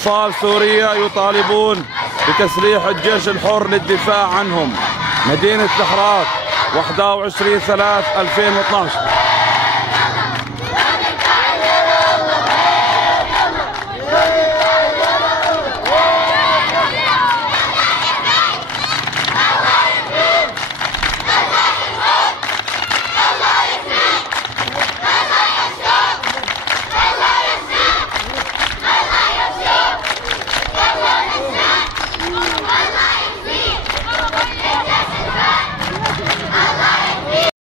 أطفال سوريا يطالبون بتسليح الجيش الحر للدفاع عنهم. مدينة الحراك 21/3/2012.